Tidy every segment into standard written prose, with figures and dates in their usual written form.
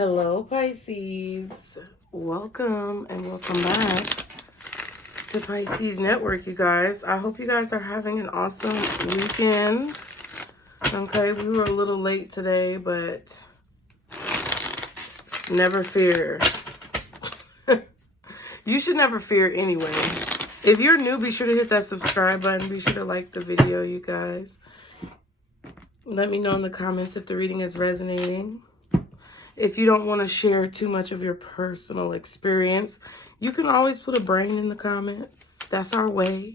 Hello, Pisces. Welcome and welcome back to Pisces Network, you guys. I hope you guys are having an awesome weekend. Okay, we were a little late today, but never fear. You should never fear anyway. If you're new, be sure to hit that subscribe button. Be sure to like the video, you guys. Let me know in the comments if the reading is resonating. If you don't want to share too much of your personal experience, you can always put a brain in the comments. That's our way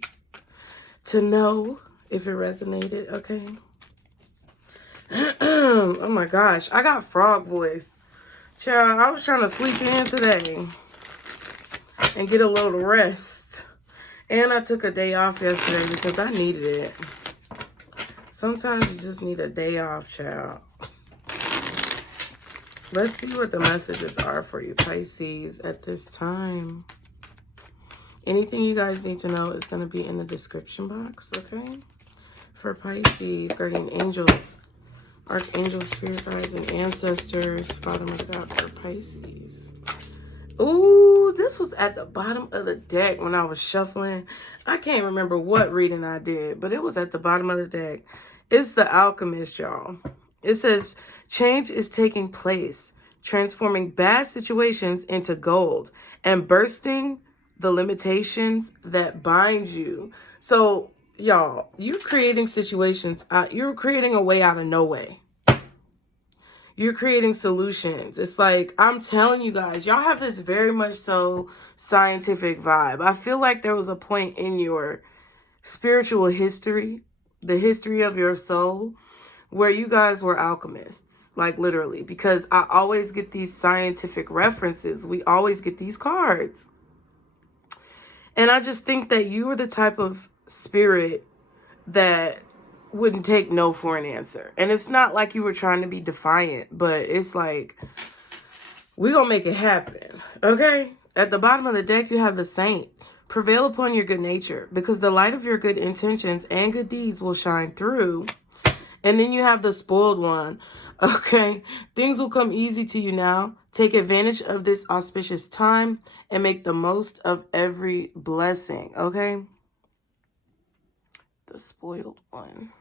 to know if it resonated, okay? Oh my gosh, I got frog voice. Child, I was trying to sleep in today and get a little rest. And I took a day off yesterday because I needed it. Sometimes you just need a day off, child. Let's see what the messages are for you, Pisces, at this time. Anything you guys need to know is going to be in the description box, okay? For Pisces, guardian angels, archangels, spirit guides, and ancestors, Father, Mother, God, for Pisces. Ooh, this was at the bottom of the deck when I was shuffling. I can't remember what reading I did, but it was at the bottom of the deck. It's the Alchemist, y'all. It says, change is taking place, transforming bad situations into gold and bursting the limitations that bind you. So, y'all, you're creating situations. You're creating a way out of no way. You're creating solutions. It's like, I'm telling you guys, y'all have this very much so scientific vibe. I feel like there was a point in your spiritual history, the history of your soul, where you guys were alchemists, like literally, because I always get these scientific references. We always get these cards. And I just think that you were the type of spirit that wouldn't take no for an answer. And it's not like you were trying to be defiant, but it's like, we're going to make it happen, okay? At the bottom of the deck, you have the Saint. Prevail upon your good nature, because the light of your good intentions and good deeds will shine through. And then you have the spoiled one, okay? Things will come easy to you now. Take advantage of this auspicious time and make the most of every blessing, okay? The spoiled one.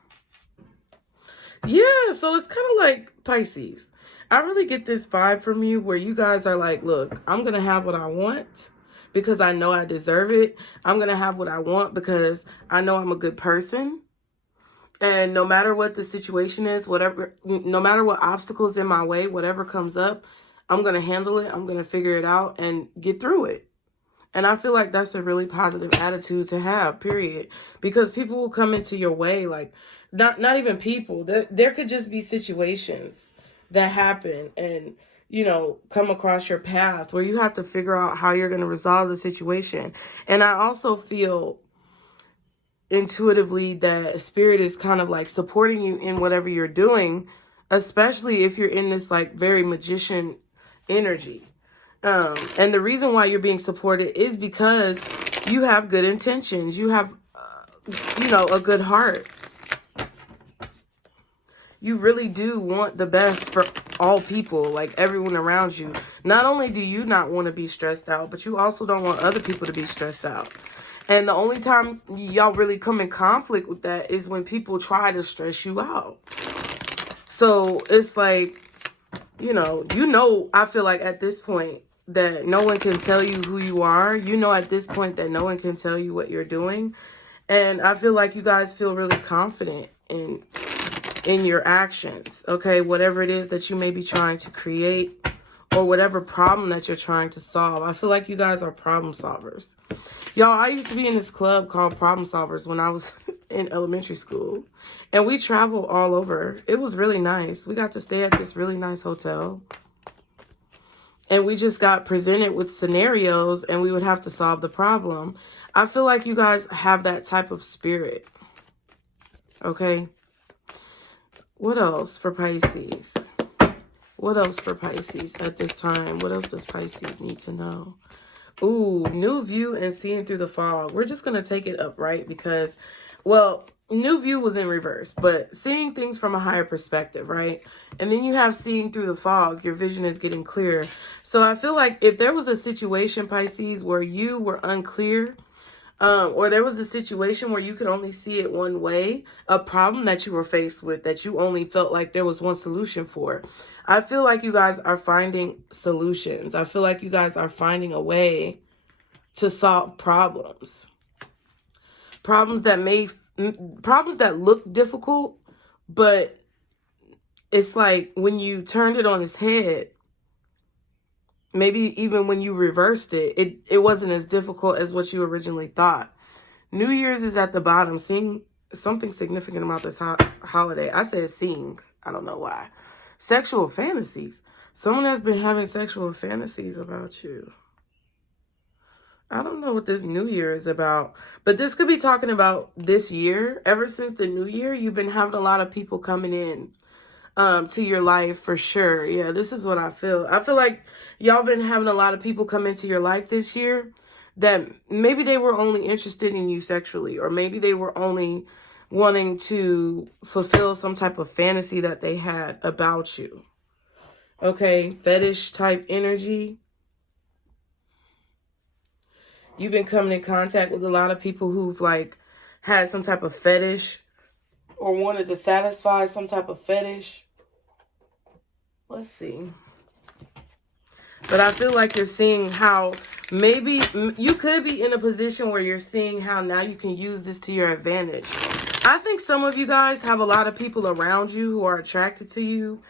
Yeah, so it's kind of like Pisces. I really get this vibe from you where you guys are like, look, I'm going to have what I want because I know I deserve it. I'm going to have what I want because I know I'm a good person. And no matter what the situation is, no matter what obstacles in my way, whatever comes up, I'm going to handle it. I'm going to figure it out and get through it. And I feel like that's a really positive attitude to have, period. Because people will come into your way, like, not even people. There could just be situations that happen and, you know, come across your path where you have to figure out how you're going to resolve the situation. And I also feel intuitively that spirit is kind of like supporting you in whatever you're doing, especially if you're in this like very magician energy. And the reason why you're being supported is because you have good intentions. You have, you know, a good heart. You really do want the best for all people, like everyone around you. Not only do you not want to be stressed out, but you also don't want other people to be stressed out. And the only time y'all really come in conflict with that is when people try to stress you out. So it's like, you know, I feel like at this point that no one can tell you who you are. You know, at this point that no one can tell you what you're doing. And I feel like you guys feel really confident in your actions, okay? Whatever it is that you may be trying to create or whatever problem that you're trying to solve. I feel like you guys are problem solvers. Y'all, I used to be in this club called Problem Solvers when I was in elementary school. And we traveled all over. It was really nice. We got to stay at this really nice hotel. And we just got presented with scenarios and we would have to solve the problem. I feel like you guys have that type of spirit. Okay? What else for Pisces? What else for Pisces at this time? What else does Pisces need to know? Ooh, new view and seeing through the fog. We're just going to take it upright because, well, New view was in reverse, but seeing things from a higher perspective, right? And then you have seeing through the fog, your vision is getting clearer. So I feel like if there was a situation, Pisces, where you were unclear, or there was a situation where you could only see it one way, a problem that you were faced with that you only felt like there was one solution for, I feel like you guys are finding solutions. I feel like you guys are finding a way to solve problems. Problems that look difficult, but it's like when you turned it on its head, maybe even when you reversed it, it wasn't as difficult as what you originally thought. New Year's is at the bottom. Seeing something significant about this holiday. I said seeing. I don't know why. Sexual fantasies. Someone has been having sexual fantasies about you. I don't know what this new year is about, but this could be talking about this year. Ever since the new year, you've been having a lot of people coming in to your life for sure. Yeah, this is what I feel. I feel like y'all been having a lot of people come into your life this year that maybe they were only interested in you sexually, or maybe they were only wanting to fulfill some type of fantasy that they had about you. Okay, fetish type energy. You've been coming in contact with a lot of people who've like had some type of fetish or wanted to satisfy some type of fetish. Let's see. But I feel like you're seeing how maybe you could be in a position where you're seeing how now you can use this to your advantage. I think some of you guys have a lot of people around you who are attracted to you,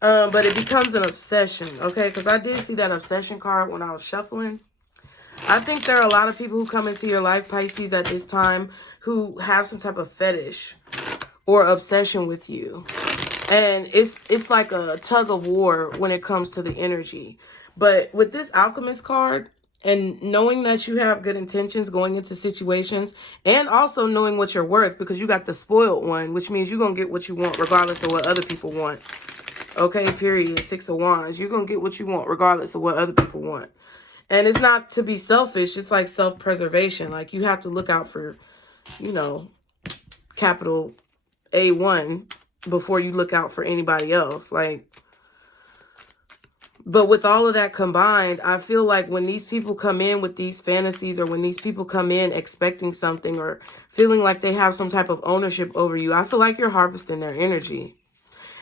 but it becomes an obsession, okay? Because I did see that obsession card when I was shuffling. I think there are a lot of people who come into your life, Pisces, at this time who have some type of fetish or obsession with you. And it's like a tug of war when it comes to the energy. But with this Alchemist card, and knowing that you have good intentions going into situations, and also knowing what you're worth, because you got the spoiled one, which means you're going to get what you want regardless of what other people want. Okay, period. 6 of Wands. You're going to get what you want regardless of what other people want. And it's not to be selfish. It's like self-preservation. Like you have to look out for, you know, capital A1 before you look out for anybody else. Like, but with all of that combined, I feel like when these people come in with these fantasies, or when these people come in expecting something or feeling like they have some type of ownership over you, I feel like you're harvesting their energy.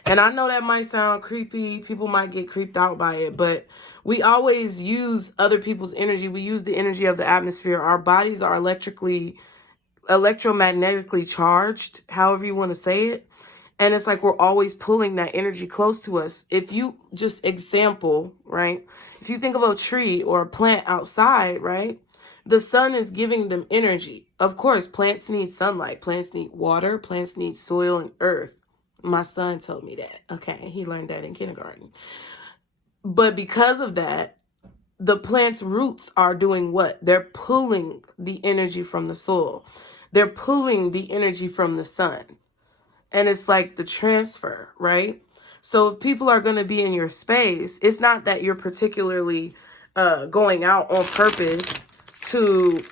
And I know that might sound creepy. People might get creeped out by it, but we always use other people's energy. We use the energy of the atmosphere. Our bodies are electromagnetically charged, however you want to say it. And it's like we're always pulling that energy close to us. If you just example, right? If you think of a tree or a plant outside, right? The sun is giving them energy. Of course, plants need sunlight. Plants need water. Plants need soil and earth. My son told me that. Okay, he learned that in kindergarten. But because of that, the plant's roots are doing what? They're pulling the energy from the soil. They're pulling the energy from the sun. And it's like the transfer, right? So if people are going to be in your space, it's not that you're particularly going out on purpose to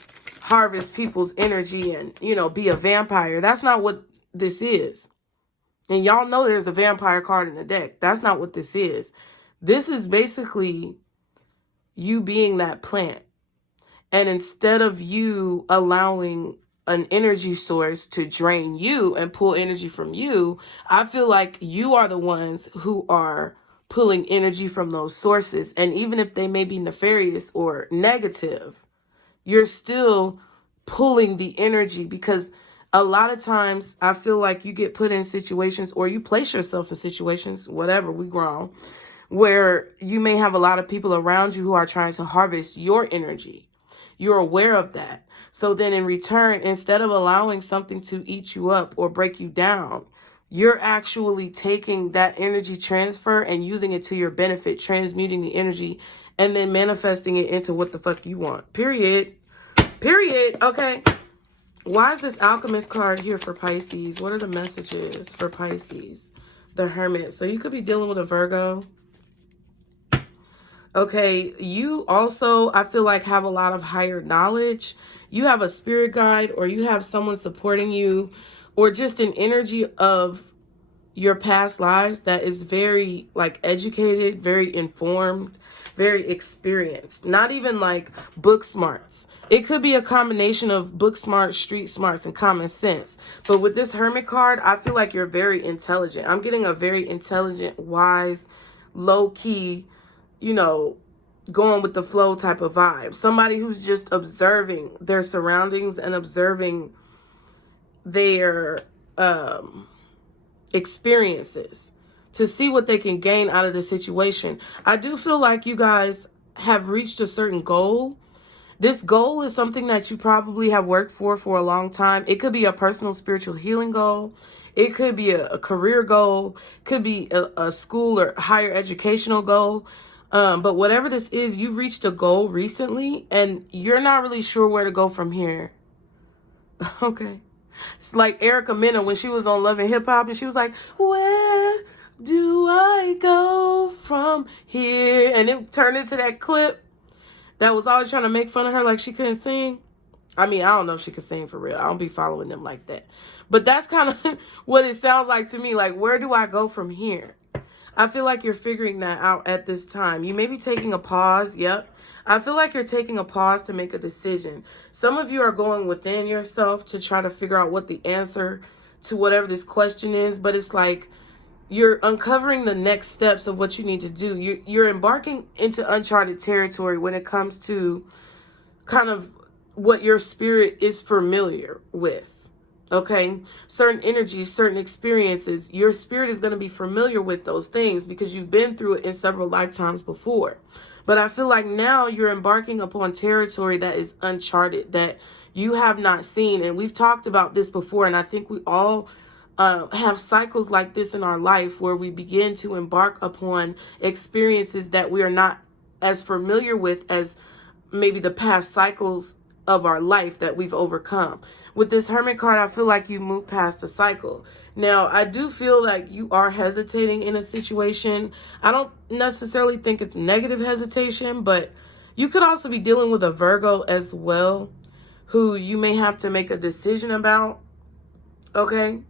harvest people's energy and, you know, be a vampire. That's not what this is. And y'all know there's a vampire card in the deck. That's not what this is. This is basically you being that plant. And instead of you allowing an energy source to drain you and pull energy from you, I feel like you are the ones who are pulling energy from those sources. And even if they may be nefarious or negative, you're still pulling the energy, because a lot of times I feel like you get put in situations, or you place yourself in situations, whatever, we grown, where you may have a lot of people around you who are trying to harvest your energy. You're aware of that. So then in return, instead of allowing something to eat you up or break you down, you're actually taking that energy transfer and using it to your benefit, transmuting the energy, and then manifesting it into what the fuck you want. Period. Period. Okay. Why is this Alchemist card here for Pisces? What are the messages for Pisces? The Hermit. So you could be dealing with a Virgo. Okay, you also, I feel like, have a lot of higher knowledge. You have a spirit guide, or you have someone supporting you, or just an energy of your past lives that is very like educated, very informed, very experienced. Not even like book smarts. It could be a combination of book smarts, street smarts, and common sense. But with this Hermit card, I feel like you're very intelligent. I'm getting a very intelligent, wise, low-key, you know, going with the flow type of vibe. Somebody who's just observing their surroundings and observing their experiences to see what they can gain out of the situation. I do feel like you guys have reached a certain goal. This goal is something that you probably have worked for a long time. It could be a personal spiritual healing goal. It could be a career goal. Could be a school or higher educational goal. But whatever this is, you've reached a goal recently and you're not really sure where to go from here. Okay. It's like Erica Mena when she was on Love and Hip Hop and she was like, where do I go from here? And it turned into that clip that was always trying to make fun of her like she couldn't sing. I mean, I don't know if she could sing for real. I don't be following them like that. But that's kind of what it sounds like to me. Like, where do I go from here? I feel like you're figuring that out at this time. You may be taking a pause. Yep. I feel like you're taking a pause to make a decision. Some of you are going within yourself to try to figure out what the answer to whatever this question is. But it's like you're uncovering the next steps of what you need to do. You're embarking into uncharted territory when it comes to kind of what your spirit is familiar with. Okay, certain energies, certain experiences, your spirit is going to be familiar with those things because you've been through it in several lifetimes before. But I feel like now you're embarking upon territory that is uncharted, that you have not seen. And we've talked about this before. And I think we all have cycles like this in our life where we begin to embark upon experiences that we are not as familiar with as maybe the past cycles of our life that we've overcome. With this Hermit card, I feel like you moved past the cycle. Now, I do feel like you are hesitating in a situation. I don't necessarily think it's negative hesitation, but you could also be dealing with a Virgo as well, who you may have to make a decision about. Okay?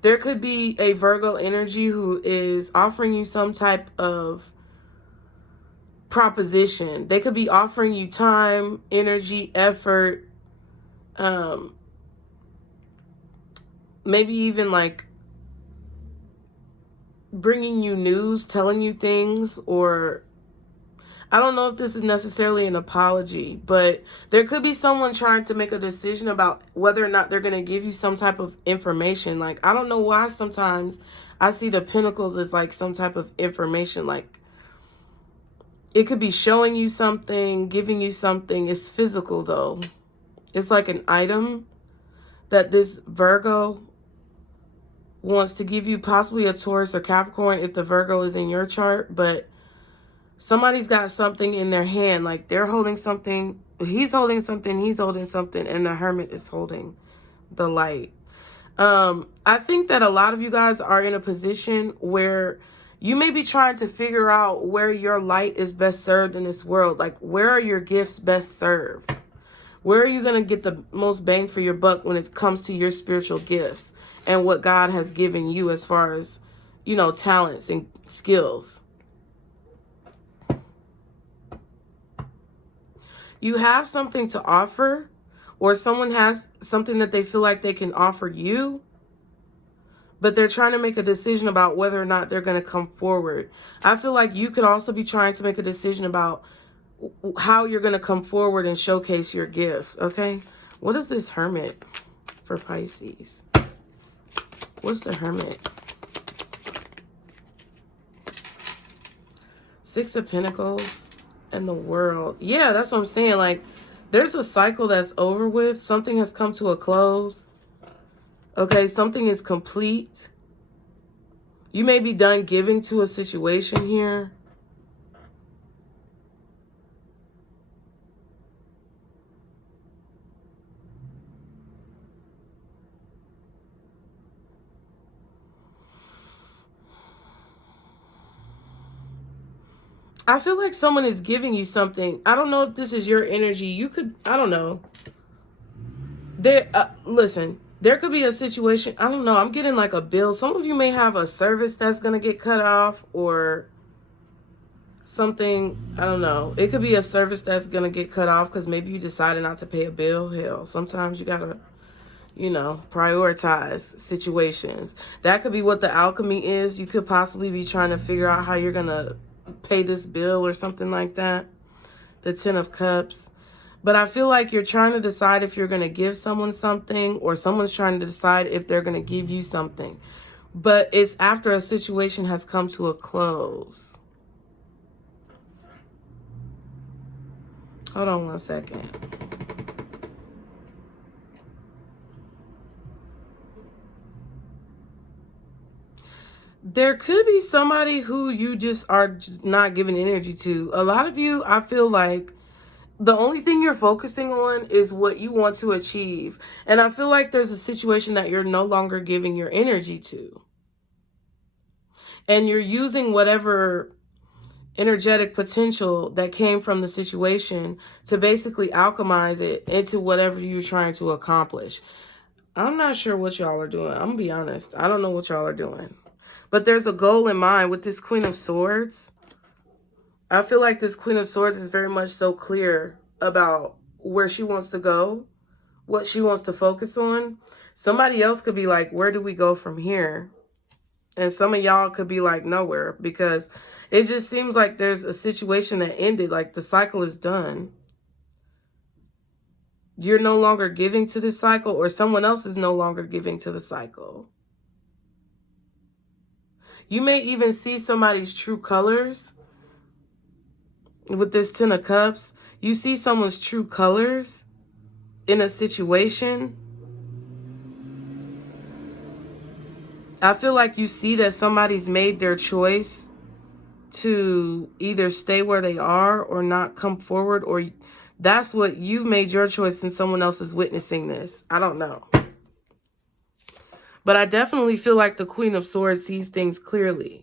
There could be a Virgo energy who is offering you some type of proposition. They could be offering you time, energy, effort, maybe even like bringing you news, telling you things, or I don't know if this is necessarily an apology, but there could be someone trying to make a decision about whether or not they're going to give you some type of information. Like, I don't know why sometimes I see the Pentacles as like some type of information. Like, it could be showing you something, giving you something. It's physical though. It's like an item that this Virgo wants to give you, possibly a Taurus or Capricorn if the Virgo is in your chart, but somebody's got something in their hand, like they're holding something, he's holding something, and the Hermit is holding the light. I think that a lot of you guys are in a position where you may be trying to figure out where your light is best served in this world. Like, where are your gifts best served? Where are you going to get the most bang for your buck when it comes to your spiritual gifts and what God has given you as far as, you know, talents and skills? You have something to offer, or someone has something that they feel like they can offer you, but they're trying to make a decision about whether or not they're going to come forward. I feel like you could also be trying to make a decision about how you're going to come forward and showcase your gifts, okay? What is this Hermit for Pisces? What's the Hermit? Six of Pentacles and the World. Yeah, that's what I'm saying. Like, there's a cycle that's over with. Something has come to a close. Okay, something is complete. You may be done giving to a situation here. I feel like someone is giving you something. I don't know if this is your energy. You could, I don't know. Listen, There could be a situation, I don't know, I'm getting like a bill. Some of you may have a service that's going to get cut off or something. I don't know. It could be a service that's going to get cut off because maybe you decided not to pay a bill. Hell, sometimes you got to, you know, prioritize situations. That could be what the alchemy is. You could possibly be trying to figure out how you're going to pay this bill or something like that. The 10 of Cups. But I feel like you're trying to decide if you're going to give someone something or someone's trying to decide if they're going to give you something. But it's after a situation has come to a close. Hold on one second. There could be somebody who you just are just not giving energy to. A lot of you, I feel like, the only thing you're focusing on is what you want to achieve. And I feel like there's a situation that you're no longer giving your energy to. And you're using whatever energetic potential that came from the situation to basically alchemize it into whatever you're trying to accomplish. I'm not sure what y'all are doing. I'm going to be honest. I don't know what y'all are doing. But there's a goal in mind with this Queen of Swords. I feel like this Queen of Swords is very much so clear about where she wants to go, what she wants to focus on. Somebody else could be like, where do we go from here? And some of y'all could be like, nowhere, because it just seems like there's a situation that ended, like the cycle is done. You're no longer giving to this cycle, or someone else is no longer giving to the cycle. You may even see somebody's true colors. With this 10 of Cups, you see someone's true colors in a situation. I feel like you see that somebody's made their choice to either stay where they are or not come forward, or that's what you've made your choice and someone else is witnessing this. I don't know. But I definitely feel like the Queen of Swords sees things clearly.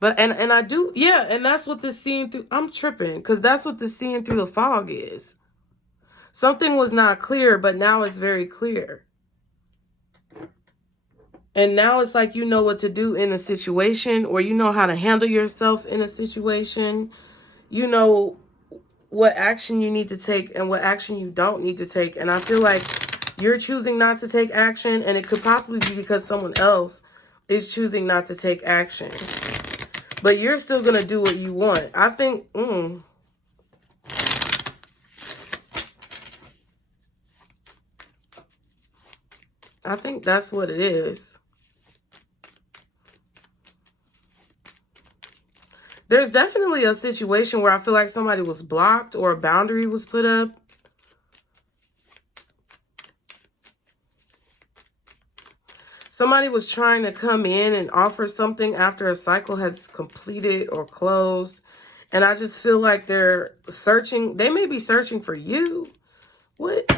But, and I do, yeah, and that's what the seeing through, I'm tripping, because that's what the seeing through the fog is. Something was not clear, but now it's very clear. And now it's like you know what to do in a situation, or you know how to handle yourself in a situation. You know what action you need to take and what action you don't need to take. And I feel like you're choosing not to take action, and it could possibly be because someone else is choosing not to take action. But you're still going to do what you want. I think, I think that's what it is. There's definitely a situation where I feel like somebody was blocked or a boundary was put up. Somebody was trying to come in and offer something after a cycle has completed or closed. And I just feel like they're searching. They may be searching for you. What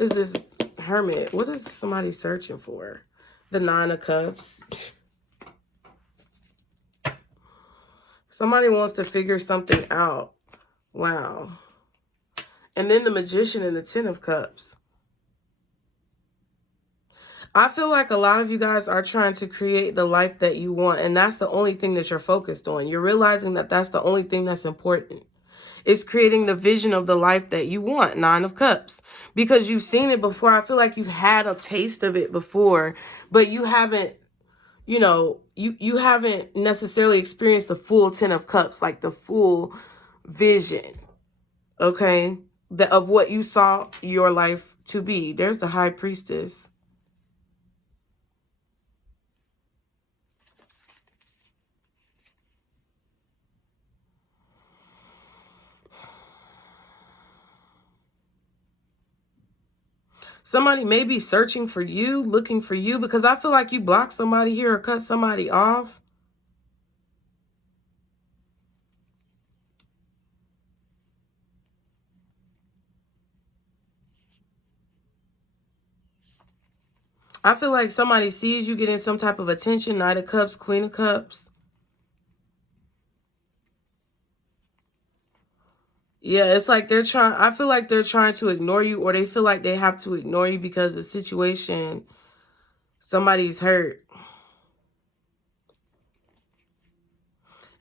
is this Hermit? What is somebody searching for? The 9 of Cups. Somebody wants to figure something out. Wow. And then the Magician and the 10 of Cups. I feel like a lot of you guys are trying to create the life that you want, and that's the only thing that you're focused on. You're realizing that that's the only thing that's important. It's creating the vision of the life that you want, 9 of Cups, because you've seen it before. I feel like you've had a taste of it before, but you haven't, you know, you haven't necessarily experienced the full 10 of Cups, like the full vision, okay, of what you saw your life to be. There's the High Priestess. Somebody may be searching for you, looking for you, because I feel like you blocked somebody here or cut somebody off. I feel like somebody sees you getting some type of attention, 9 of Cups, Queen of Cups. Yeah, it's like I feel like they're trying to ignore you, or they feel like they have to ignore you because the situation Somebody's hurt.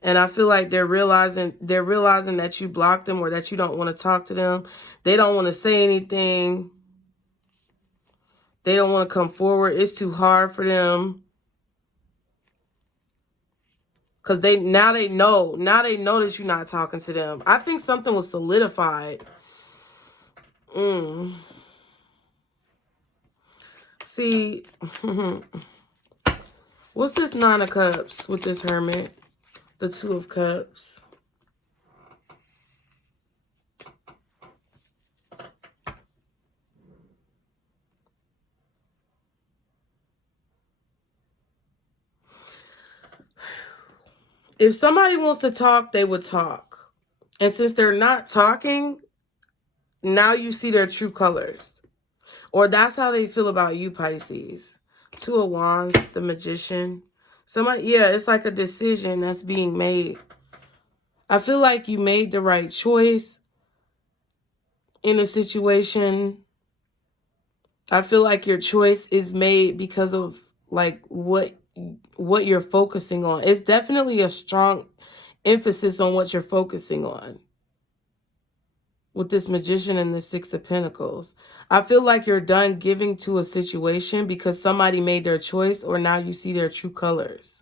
And I feel like they're realizing that you blocked them or that you don't want to talk to them. They don't want to say anything. They don't want to come forward. It's too hard for them. Because now they know that you're not talking to them. I think something was solidified. See, what's this Nine of Cups with this Hermit? The Two of Cups. If somebody wants to talk, they would talk. And since they're not talking, now you see their true colors. Or that's how they feel about you, Pisces. Two of Wands, the Magician. Yeah, it's like a decision that's being made. I feel like you made the right choice in a situation. I feel like your choice is made because of like what you're focusing on. It's definitely a strong emphasis on what you're focusing on with this Magician and the Six of Pentacles. I feel like you're done giving to a situation because somebody made their choice, or now you see their true colors.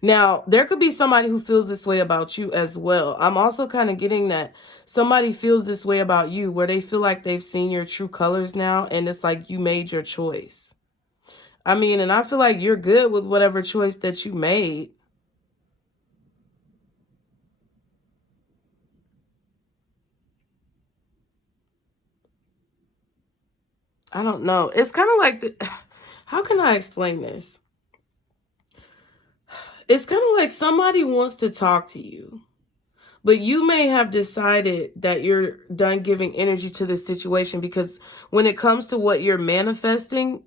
Now, there could be somebody who feels this way about you as well. I'm also kind of getting that somebody feels this way about you, where they feel like they've seen your true colors now, and it's like you made your choice. I mean, and I feel like you're good with whatever choice that you made. I don't know. It's kind of like, how can I explain this? It's kind of like somebody wants to talk to you, but you may have decided that you're done giving energy to this situation, because when it comes to what you're manifesting,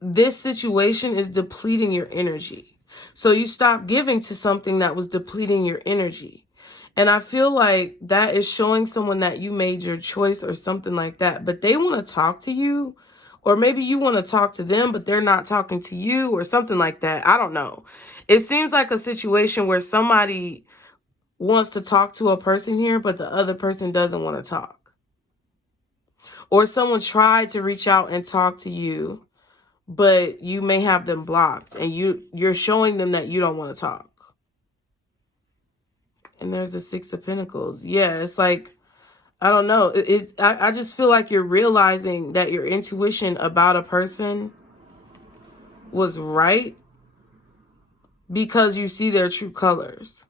this situation is depleting your energy. So you stop giving to something that was depleting your energy. And I feel like that is showing someone that you made your choice or something like that. But they want to talk to you, or maybe you want to talk to them, but they're not talking to you or something like that. I don't know. It seems like a situation where somebody wants to talk to a person here, but the other person doesn't want to talk. Or someone tried to reach out and talk to you, but you may have them blocked, and you're showing them that you don't want to talk. And there's the Six of Pentacles. Yeah, it's like, I don't know. I just feel like you're realizing that your intuition about a person was right because you see their true colors.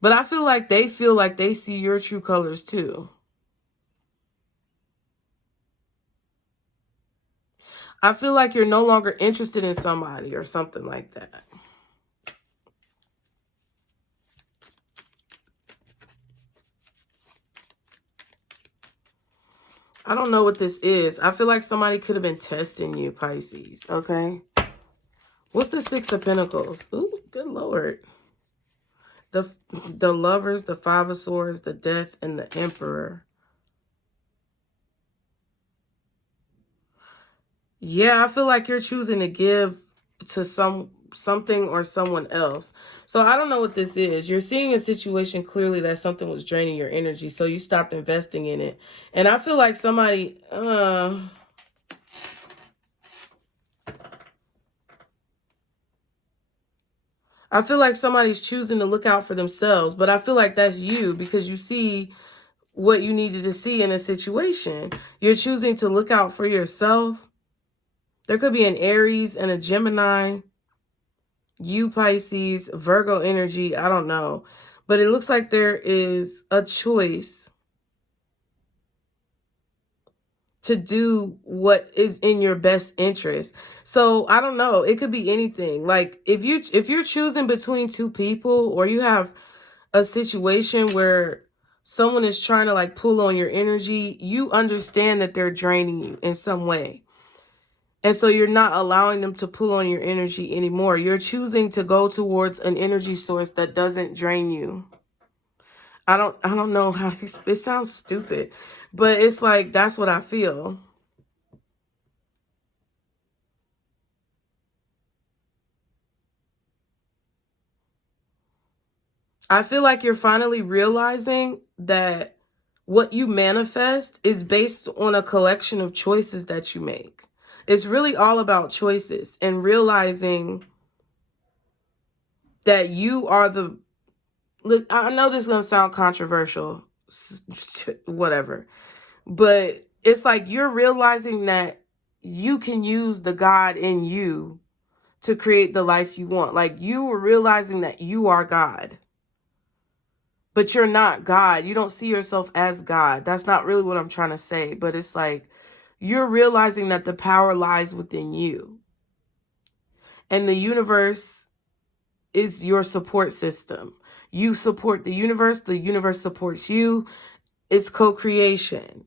But I feel like they see your true colors too. I feel like you're no longer interested in somebody or something like that. I don't know what this is. I feel like somebody could have been testing you, Pisces. Okay. What's the Six of Pentacles? Ooh, good Lord. The Lovers, the Five of Swords, the Death, and the Emperor. Yeah, I feel like you're choosing to give to something or someone else. So I don't know what this is. You're seeing a situation clearly that something was draining your energy, so you stopped investing in it. And I feel like somebody I feel like somebody's choosing to look out for themselves, but I feel like that's you, because you see what you needed to see in a situation. You're choosing to look out for yourself. There could be an Aries and a Gemini. You, Pisces, Virgo energy, I don't know. But it looks like there is a choice to do what is in your best interest. So I don't know. It could be anything. Like if you're choosing between two people, or you have a situation where someone is trying to like pull on your energy, you understand that they're draining you in some way. And so you're not allowing them to pull on your energy anymore. You're choosing to go towards an energy source that doesn't drain you. I don't know how it sounds stupid, but it's like that's what I feel. I feel like you're finally realizing that what you manifest is based on a collection of choices that you make. It's really all about choices and realizing that you are the... Look, I know this is going to sound controversial, whatever, but it's like you're realizing that you can use the God in you to create the life you want. Like, you were realizing that you are God, but you're not God. You don't see yourself as God. That's not really what I'm trying to say, but it's like you're realizing that the power lies within you, and the universe is your support system. You support the universe supports you. It's co-creation.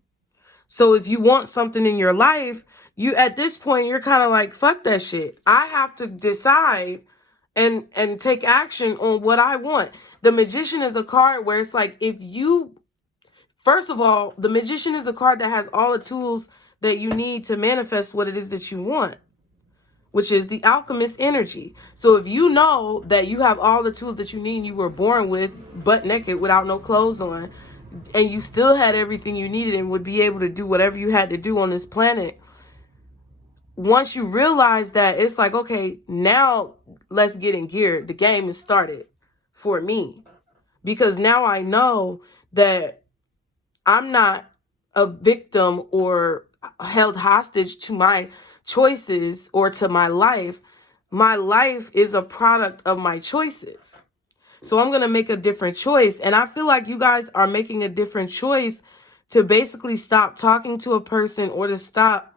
So if you want something in your life, you, at this point, you're kind of like, fuck that shit. I have to decide and take action on what I want. The Magician is a card where it's like, if you, first of all, the Magician is a card that has all the tools that you need to manifest what it is that you want, which is the alchemist energy. So if you know that you have all the tools that you need, you were born with, butt naked, without no clothes on, and you still had everything you needed and would be able to do whatever you had to do on this planet, once you realize that, it's like, okay, now let's get in gear. The game is started for me, because now I know that I'm not a victim or held hostage to my choices or to my life. My life is a product of my choices. So I'm going to make a different choice. And I feel like you guys are making a different choice to basically stop talking to a person, or to stop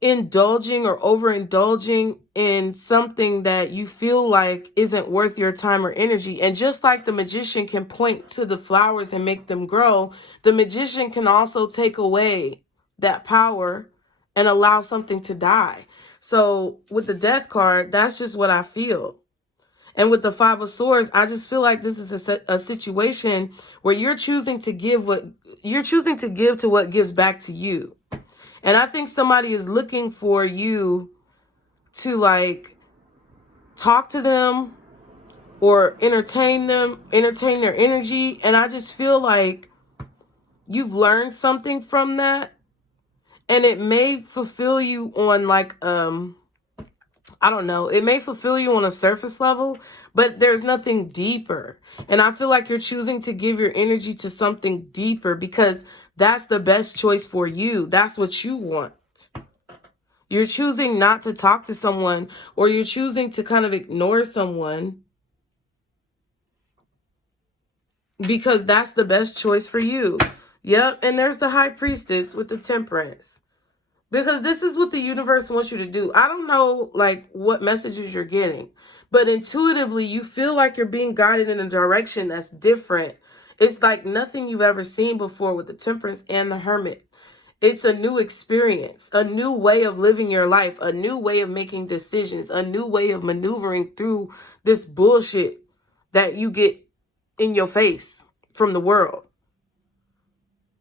indulging or overindulging in something that you feel like isn't worth your time or energy. And just like the Magician can point to the flowers and make them grow, the Magician can also take away that power and allow something to die. So with the Death card, that's just what I feel. And with the Five of Swords, I just feel like this is a situation where you're choosing to give to what gives back to you. And I think somebody is looking for you to, like, talk to them or entertain their energy. And I just feel like you've learned something from that. And it may fulfill you on, like, I don't know, it may fulfill you on a surface level, but there's nothing deeper. And I feel like you're choosing to give your energy to something deeper, because that's the best choice for you. That's what you want. You're choosing not to talk to someone, or you're choosing to kind of ignore someone, because that's the best choice for you. Yep, and there's the High Priestess with the Temperance. Because this is what the universe wants you to do. I don't know, like, what messages you're getting, but intuitively you feel like you're being guided in a direction that's different. It's like nothing you've ever seen before with the Temperance and the Hermit. It's a new experience, a new way of living your life, a new way of making decisions, a new way of maneuvering through this bullshit that you get in your face from the world.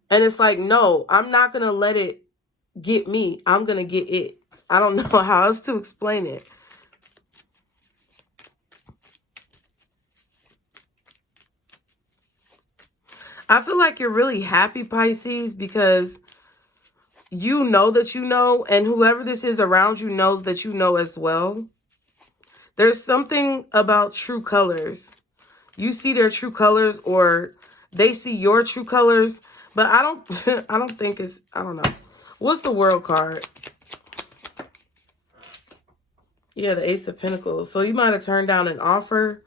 And it's like, no, I'm not going to let it get me. I'm going to get it. I don't know how else to explain it. I feel like you're really happy, Pisces, because you know that you know, and whoever this is around you knows that you know as well. There's something about true colors. You see their true colors, or they see your true colors, but I don't think it's, I don't know. What's the World card? Yeah, the Ace of Pentacles. So you might have turned down an offer,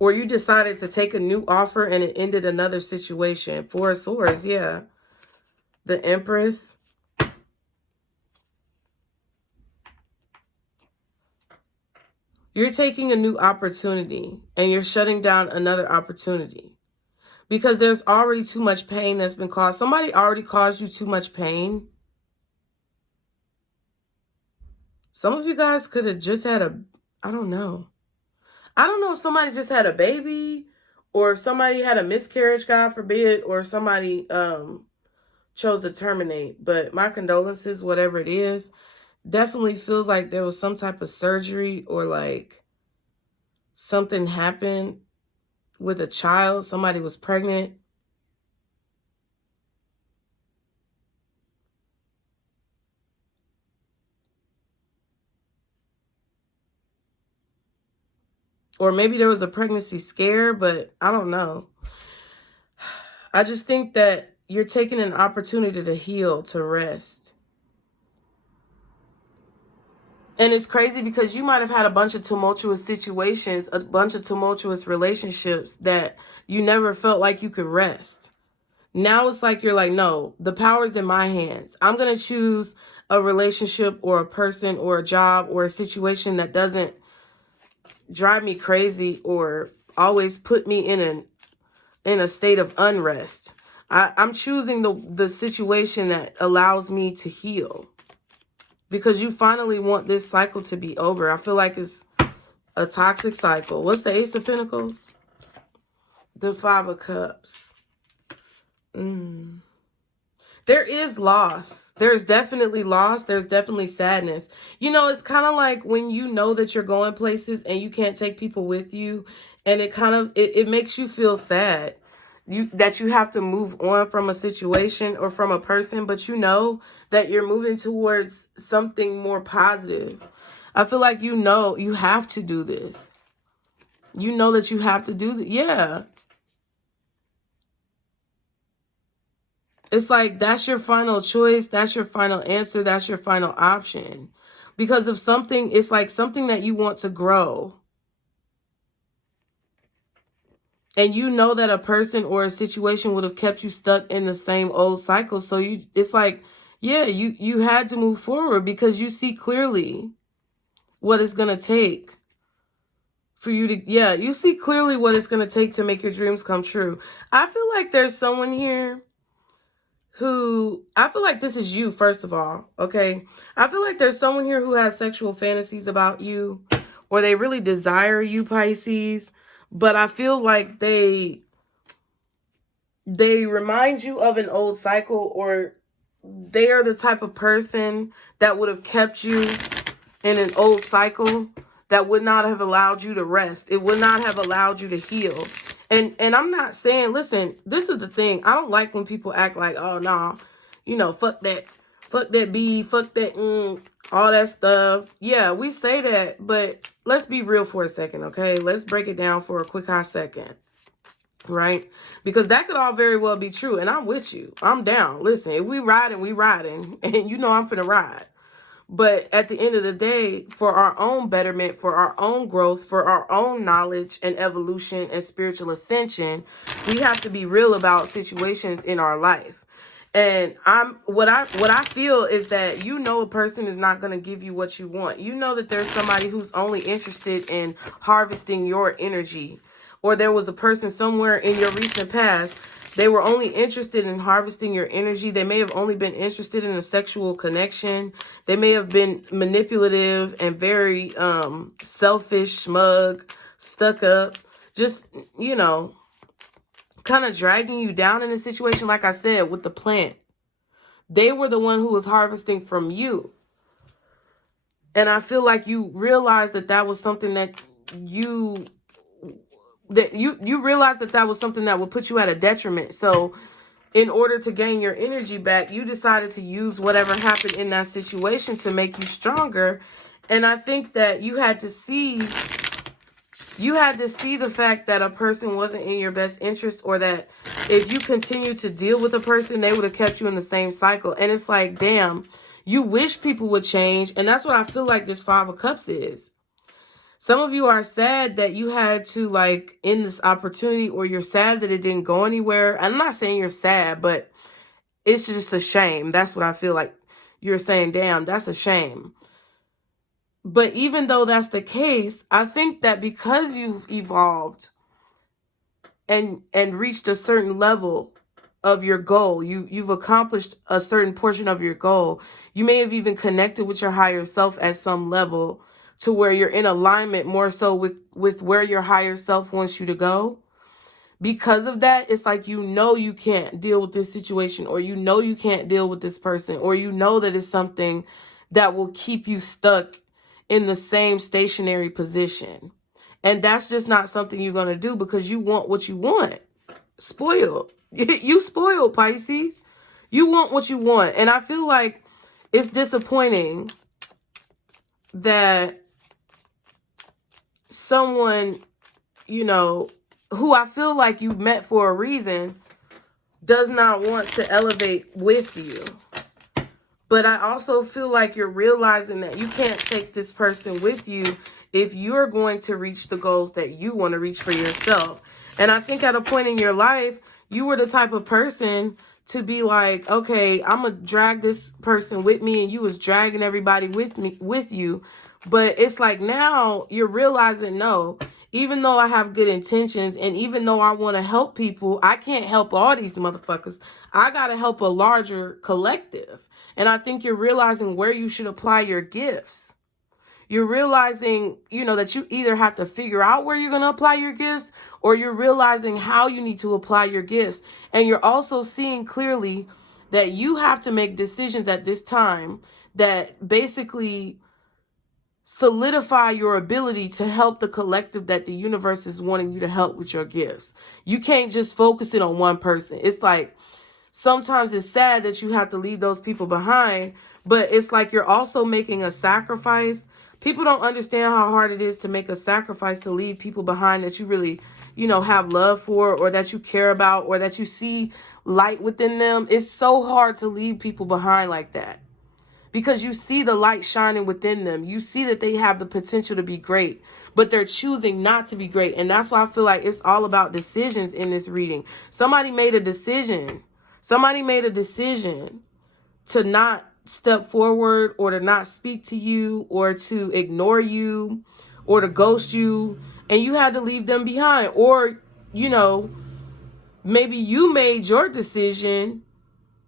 or you decided to take a new offer and it ended another situation. Four of Swords, yeah. The Empress. You're taking a new opportunity and you're shutting down another opportunity, because there's already too much pain that's been caused. Somebody already caused you too much pain. Some of you guys could have just had I don't know. I don't know if somebody just had a baby, or if somebody had a miscarriage, God forbid, or somebody chose to terminate. But my condolences, whatever it is. Definitely feels like there was some type of surgery, or like something happened with a child. Somebody was pregnant. Or maybe there was a pregnancy scare, but I don't know. I just think that you're taking an opportunity to heal, to rest. And it's crazy because you might have had a bunch of tumultuous situations, a bunch of tumultuous relationships that you never felt like you could rest. Now it's like you're like, no, the power's in my hands. I'm going to choose a relationship or a person or a job or a situation that doesn't drive me crazy or always put me in a state of unrest. I'm choosing the situation that allows me to heal. Because you finally want this cycle to be over. I feel like it's a toxic cycle. What's the Ace of Pentacles? The Five of Cups. There is loss. There's definitely loss. There's definitely sadness. You know, it's kind of like when you know that you're going places and you can't take people with you. And it makes you feel sad. That you have to move on from a situation or from a person, but you know that you're moving towards something more positive. I feel like you know you have to do this. You know that you have to do this. Yeah. It's like that's your final choice. That's your final answer. That's your final option. Because of something, it's like something that you want to grow. And you know that a person or a situation would have kept you stuck in the same old cycle. So it's like, yeah, you had to move forward because you see clearly what it's going to take for you to, yeah, you see clearly what it's going to take to make your dreams come true. I feel like there's someone here who, I feel like this is you, first of all, okay? I feel like there's someone here who has sexual fantasies about you, or they really desire you, Pisces. But I feel like they remind you of an old cycle, or they are the type of person that would have kept you in an old cycle that would not have allowed you to rest. It would not have allowed you to heal. And I'm not saying, listen, this is the thing. I don't like when people act like, oh, nah, you know, fuck that B, fuck that, all that stuff. Yeah, we say that, but let's be real for a second, okay? Let's break it down for a quick hot second, right? Because that could all very well be true, and I'm with you. I'm down. Listen, if we riding, we riding, and you know I'm finna ride. But at the end of the day, for our own betterment, for our own growth, for our own knowledge and evolution and spiritual ascension, we have to be real about situations in our life. And what I feel is that, you know, a person is not going to give you what you want. You know that there's somebody who's only interested in harvesting your energy. Or there was a person somewhere in your recent past, they were only interested in harvesting your energy. They may have only been interested in a sexual connection. They may have been manipulative and very selfish, smug, stuck up. Just, you know, kind of dragging you down in a situation, like I said, with the plant. They were the one who was harvesting from you. And I feel like you realized that that was something that you realized that was something that would put you at a detriment. So in order to gain your energy back, you decided to use whatever happened in that situation to make you stronger. And I think that you had to see the fact that a person wasn't in your best interest, or that if you continue to deal with a person, they would have kept you in the same cycle. And it's like, damn, you wish people would change. And that's what I feel like this Five of Cups is. Some of you are sad that you had to like end this opportunity, or you're sad that it didn't go anywhere. I'm not saying you're sad, but it's just a shame. That's what I feel like you're saying. Damn, that's a shame. But even though that's the case, I think that because you've evolved and reached a certain level of your goal, you've accomplished a certain portion of your goal. You may have even connected with your higher self at some level, to where you're in alignment more so with where your higher self wants you to go. Because of that, it's like, you know, you can't deal with this situation, or you know you can't deal with this person, or you know that it's something that will keep you stuck in the same stationary position. And that's just not something you're going to do because you want what you want. Spoiled. You spoiled, Pisces. You want what you want. And I feel like it's disappointing that someone, you know, who I feel like you met for a reason does not want to elevate with you. But I also feel like you're realizing that you can't take this person with you if you're going to reach the goals that you want to reach for yourself. And I think at a point in your life, you were the type of person to be like, okay, I'm going to drag this person with me, and you was dragging everybody with you. But it's like now you're realizing, no, even though I have good intentions and even though I want to help people, I can't help all these motherfuckers. I got to help a larger collective. And I think you're realizing where you should apply your gifts. You're realizing, you know, that you either have to figure out where you're going to apply your gifts, or you're realizing how you need to apply your gifts. And you're also seeing clearly that you have to make decisions at this time that basically solidify your ability to help the collective that the universe is wanting you to help with your gifts. You can't just focus it on one person. It's like, sometimes it's sad that you have to leave those people behind, but it's like you're also making a sacrifice. People don't understand how hard it is to make a sacrifice to leave people behind that you really, you know, have love for, or that you care about, or that you see light within them. It's so hard to leave people behind like that because you see the light shining within them. You see that they have the potential to be great, but they're choosing not to be great. And that's why I feel like it's all about decisions in this reading. Somebody made a decision. Somebody made a decision to not step forward, or to not speak to you, or to ignore you, or to ghost you, and you had to leave them behind. Or, you know, maybe you made your decision,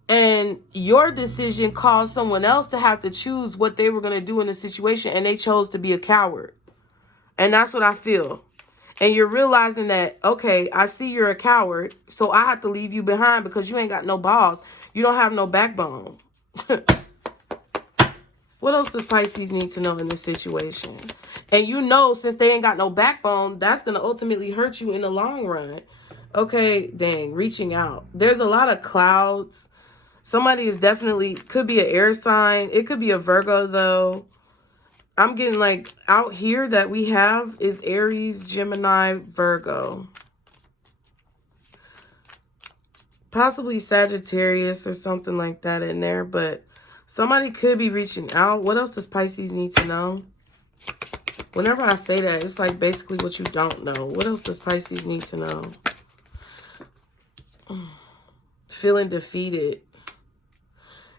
and your decision caused someone else to have to choose what they were going to do in the situation, and they chose to be a coward. And that's what I feel. And you're realizing that, okay, I see you're a coward, so I have to leave you behind because you ain't got no balls. You don't have no backbone. What else does Pisces need to know in this situation? And you know, since they ain't got no backbone, that's going to ultimately hurt you in the long run. Okay, dang, reaching out. There's a lot of clouds. Somebody is definitely, could be an air sign. It could be a Virgo, though. I'm getting like out here that we have is Aries, Gemini, Virgo. Possibly Sagittarius or something like that in there, but somebody could be reaching out. What else does Pisces need to know? Whenever I say that, it's like basically what you don't know. What else does Pisces need to know? Feeling defeated.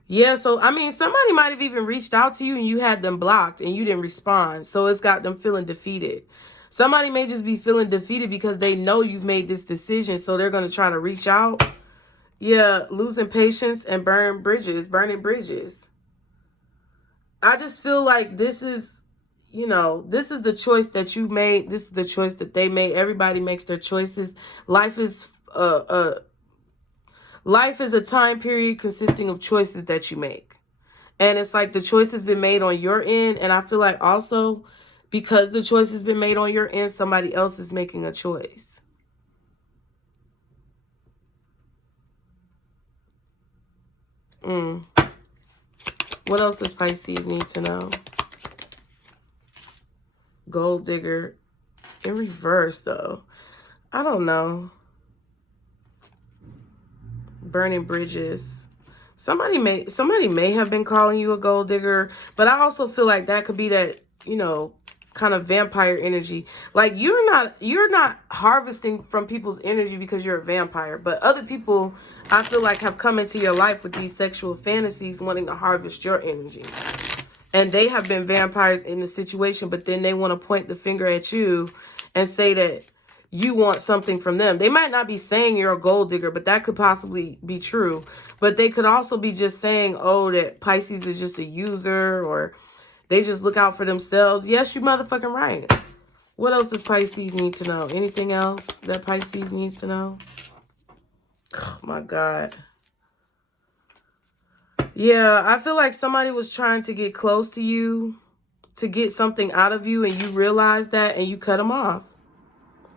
Yeah, so, I mean, somebody might have even reached out to you and you had them blocked and you didn't respond. So it's got them feeling defeated. Somebody may just be feeling defeated because they know you've made this decision. So they're going to try to reach out. Yeah, losing patience and burning bridges. I just feel like this is, you know, this is the choice that you made. This is the choice that they made. Everybody makes their choices. Life is a time period consisting of choices that you make. And it's like the choice has been made on your end. And I feel like also because the choice has been made on your end, somebody else is making a choice. What else does Pisces need to know? Gold digger in reverse, though. I don't know. Burning bridges. Somebody may have been calling you a gold digger, but I also feel like that could be that, you know, kind of vampire energy. Like you're not harvesting from people's energy because you're a vampire, but other people, I feel like, have come into your life with these sexual fantasies wanting to harvest your energy. And they have been vampires in the situation, but then they want to point the finger at you and say that you want something from them. They might not be saying you're a gold digger, but that could possibly be true. But they could also be just saying, oh, that Pisces is just a user, or they just look out for themselves. Yes, you motherfucking right. What else does Pisces need to know? Anything else that Pisces needs to know? Oh, my God. Yeah, I feel like somebody was trying to get close to you. to get something out of you, and you realize that and you cut them off.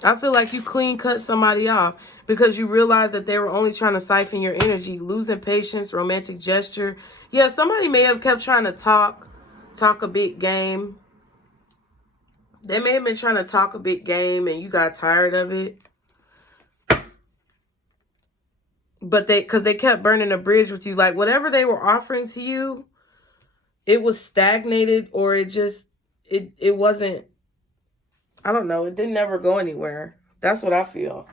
I feel like you clean cut somebody off because you realize that they were only trying to siphon your energy, losing patience, romantic gesture. Yeah, somebody may have kept trying to talk a big game. They may have been trying to talk a big game and you got tired of it. But because they kept burning a bridge with you, like whatever they were offering to you, it was stagnated, or it wasn't, I don't know, it didn't ever go anywhere. That's what I feel.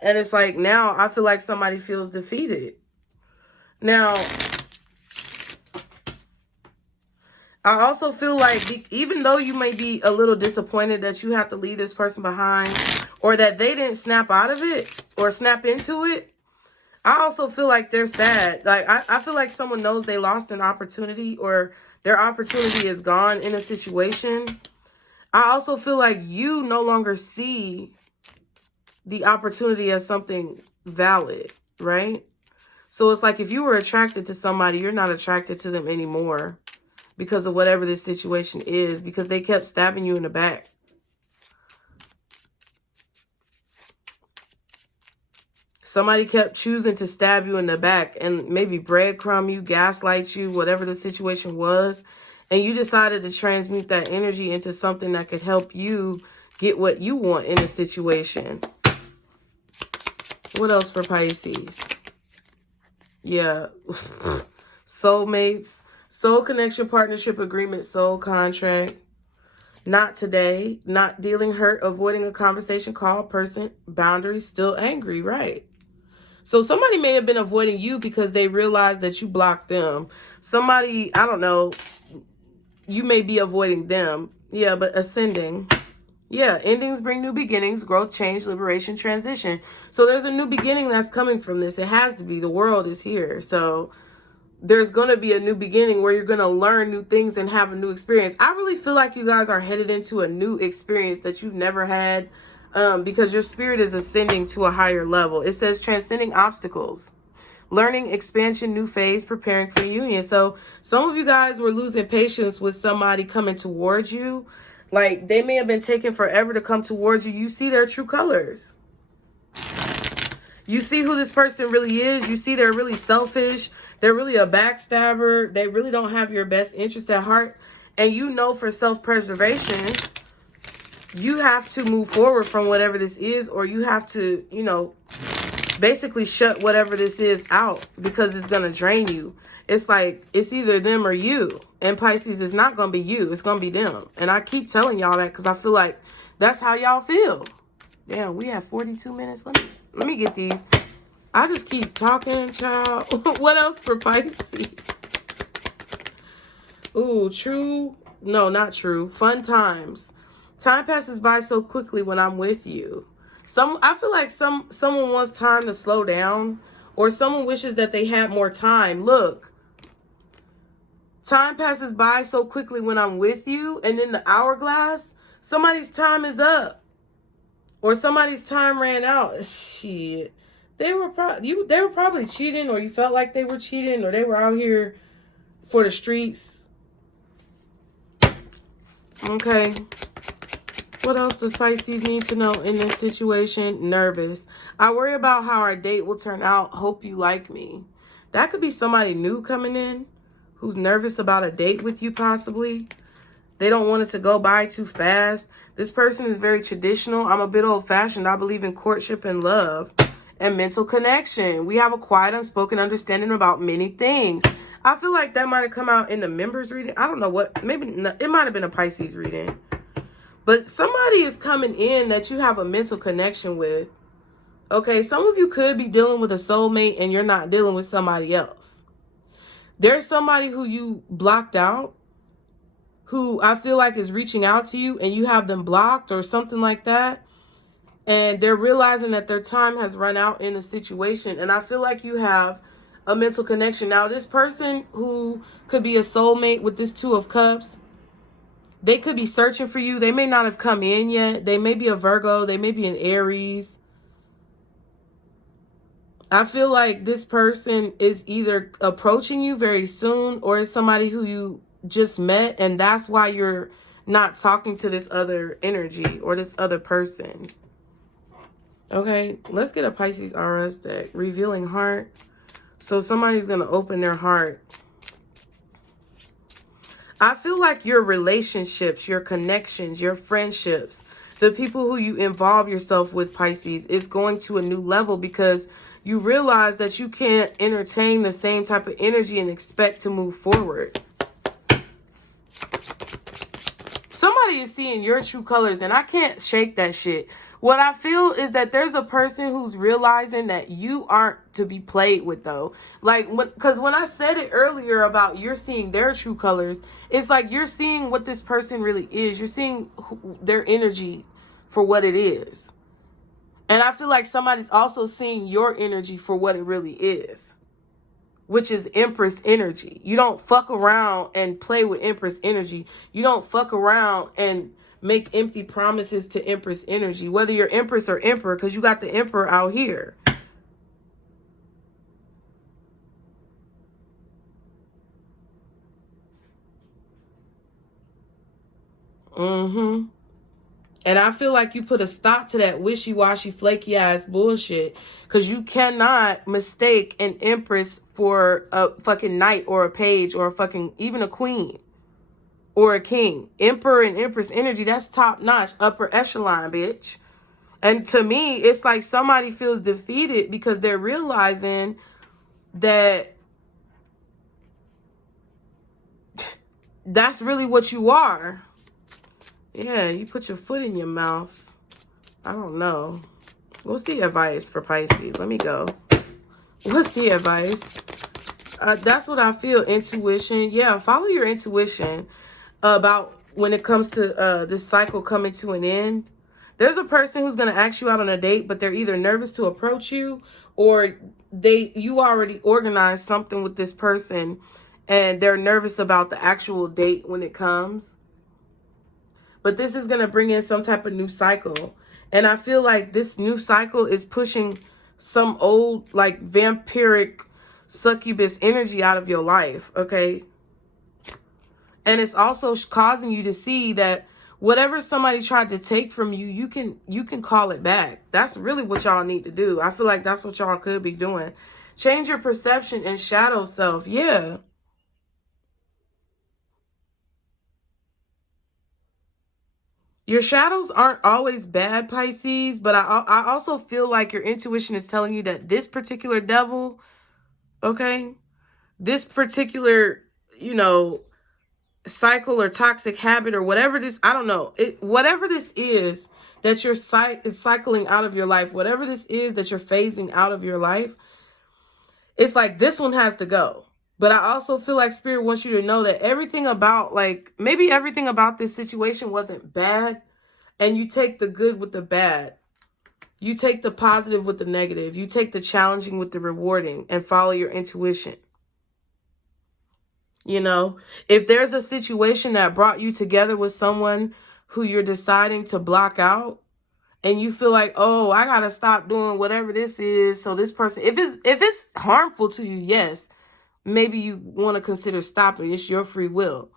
And it's like now I feel like somebody feels defeated. Now, I also feel like even though you may be a little disappointed that you have to leave this person behind, or that they didn't snap out of it or snap into it, I also feel like they're sad. Like, I feel like someone knows they lost an opportunity, or their opportunity is gone in a situation. I also feel like you no longer see the opportunity as something valid, right? So it's like if you were attracted to somebody, you're not attracted to them anymore because of whatever this situation is, because they kept stabbing you in the back. Somebody kept choosing to stab you in the back and maybe breadcrumb you, gaslight you, whatever the situation was. And you decided to transmute that energy into something that could help you get what you want in a situation. What else for Pisces? Yeah. Soulmates, soul connection, partnership agreement, soul contract. Not today. Not dealing hurt, avoiding a conversation, call, person, boundaries, still angry, right? So somebody may have been avoiding you because they realized that you blocked them. Somebody, I don't know, you may be avoiding them. Yeah, but ascending. Yeah, endings bring new beginnings, growth, change, liberation, transition. So there's a new beginning that's coming from this. It has to be. The world is here. So there's going to be a new beginning where you're going to learn new things and have a new experience. I really feel like you guys are headed into a new experience that you've never had, because your spirit is ascending to a higher level. It says transcending obstacles, learning, expansion, new phase, preparing for union. So some of you guys were losing patience with somebody coming towards you. Like they may have been taking forever to come towards you. You see their true colors. You see who this person really is. You see they're really selfish. They're really a backstabber. They really don't have your best interest at heart. And you know, for self-preservation, you have to move forward from whatever this is, or you have to, you know, basically shut whatever this is out, because it's going to drain you. It's like, it's either them or you. And Pisces, is not going to be you. It's going to be them. And I keep telling y'all that because I feel like that's how y'all feel. Damn, we have 42 minutes. Let me get these. I just keep talking, child. What else for Pisces? Ooh, true. No, not true. Fun times. Time passes by so quickly when I'm with you. I feel like someone wants time to slow down, or someone wishes that they had more time. Look. Time passes by so quickly when I'm with you, and in the hourglass, somebody's time is up, or somebody's time ran out. Shit, they were probably cheating, or you felt like they were cheating, or they were out here for the streets. Okay. What else does Pisces need to know in this situation? Nervous. I worry about how our date will turn out. Hope you like me. That could be somebody new coming in who's nervous about a date with you, possibly. They don't want it to go by too fast. This person is very traditional. I'm a bit old-fashioned. I believe in courtship and love and mental connection. We have a quiet, unspoken understanding about many things. I feel like that might have come out in the members reading. I don't know what. Maybe it might have been a Pisces reading. But somebody is coming in that you have a mental connection with. Okay, some of you could be dealing with a soulmate and you're not dealing with somebody else. There's somebody who you blocked out, who I feel like is reaching out to you, and you have them blocked or something like that. And they're realizing that their time has run out in a situation. And I feel like you have a mental connection. Now, this person who could be a soulmate with this Two of Cups, they could be searching for you. They may not have come in yet. They may be a Virgo. They may be an Aries. I feel like this person is either approaching you very soon, or is somebody who you just met, and that's why you're not talking to this other energy or this other person. Okay, let's get a Pisces RS deck. Revealing heart. So somebody's going to open their heart. I feel like your relationships, your connections, your friendships, the people who you involve yourself with, Pisces, is going to a new level because you realize that you can't entertain the same type of energy and expect to move forward. Somebody is seeing your true colors, and I can't shake that shit. What I feel is that there's a person who's realizing that you aren't to be played with, though. Like, because when I said it earlier about you're seeing their true colors, it's like you're seeing what this person really is. You're seeing their energy for what it is. And I feel like somebody's also seeing your energy for what it really is, which is Empress energy. You don't fuck around and play with Empress energy. You don't fuck around and make empty promises to Empress energy, whether you're Empress or Emperor, because you got the Emperor out here. And I feel like you put a stop to that wishy-washy, flaky-ass bullshit, because you cannot mistake an Empress for a fucking knight or a page or a fucking, even a queen or a king. Emperor and Empress energy, that's top-notch, upper echelon, bitch. And to me, it's like somebody feels defeated because they're realizing that that's really what you are. Yeah, you put your foot in your mouth. I don't know. What's the advice for Pisces? Let me go. What's the advice? That's what I feel. Intuition. Yeah, follow your intuition about when it comes to this cycle coming to an end. There's a person who's going to ask you out on a date, but they're either nervous to approach you or you already organized something with this person and they're nervous about the actual date when it comes. But this is going to bring in some type of new cycle. And I feel like this new cycle is pushing some old, like, vampiric succubus energy out of your life, okay? And it's also causing you to see that whatever somebody tried to take from you, you can call it back. That's really what y'all need to do. I feel like that's what y'all could be doing. Change your perception and shadow self. Yeah. Your shadows aren't always bad, Pisces, but I also feel like your intuition is telling you that this particular devil, okay, this particular, cycle or toxic habit or whatever this, I don't know, whatever this is that you're cycling out of your life, whatever this is that you're phasing out of your life, it's like this one has to go. But I also feel like Spirit wants you to know that everything about, like, maybe everything about this situation wasn't bad, and you take the good with the bad. You take the positive with the negative. You take the challenging with the rewarding and follow your intuition. If there's a situation that brought you together with someone who you're deciding to block out, and you feel like, oh, I got to stop doing whatever this is. So this person, if it's harmful to you, yes, maybe you want to consider stopping. It's your free will.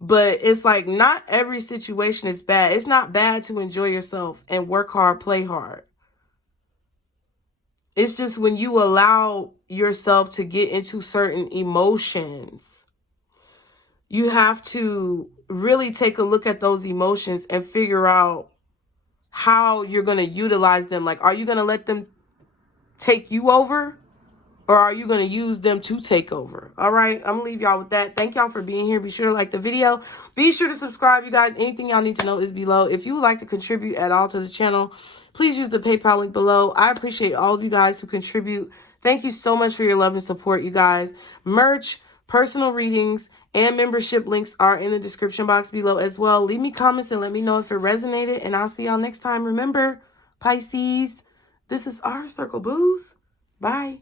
But it's like not every situation is bad. It's not bad to enjoy yourself and work hard, play hard. It's just when you allow yourself to get into certain emotions, you have to really take a look at those emotions and figure out how you're going to utilize them. Like, are you going to let them take you over? Or are you going to use them to take over? All right. I'm going to leave y'all with that. Thank y'all for being here. Be sure to like the video. Be sure to subscribe, you guys. Anything y'all need to know is below. If you would like to contribute at all to the channel, please use the PayPal link below. I appreciate all of you guys who contribute. Thank you so much for your love and support, you guys. Merch, personal readings, and membership links are in the description box below as well. Leave me comments and let me know if it resonated. And I'll see y'all next time. Remember, Pisces, this is our circle, booze. Bye.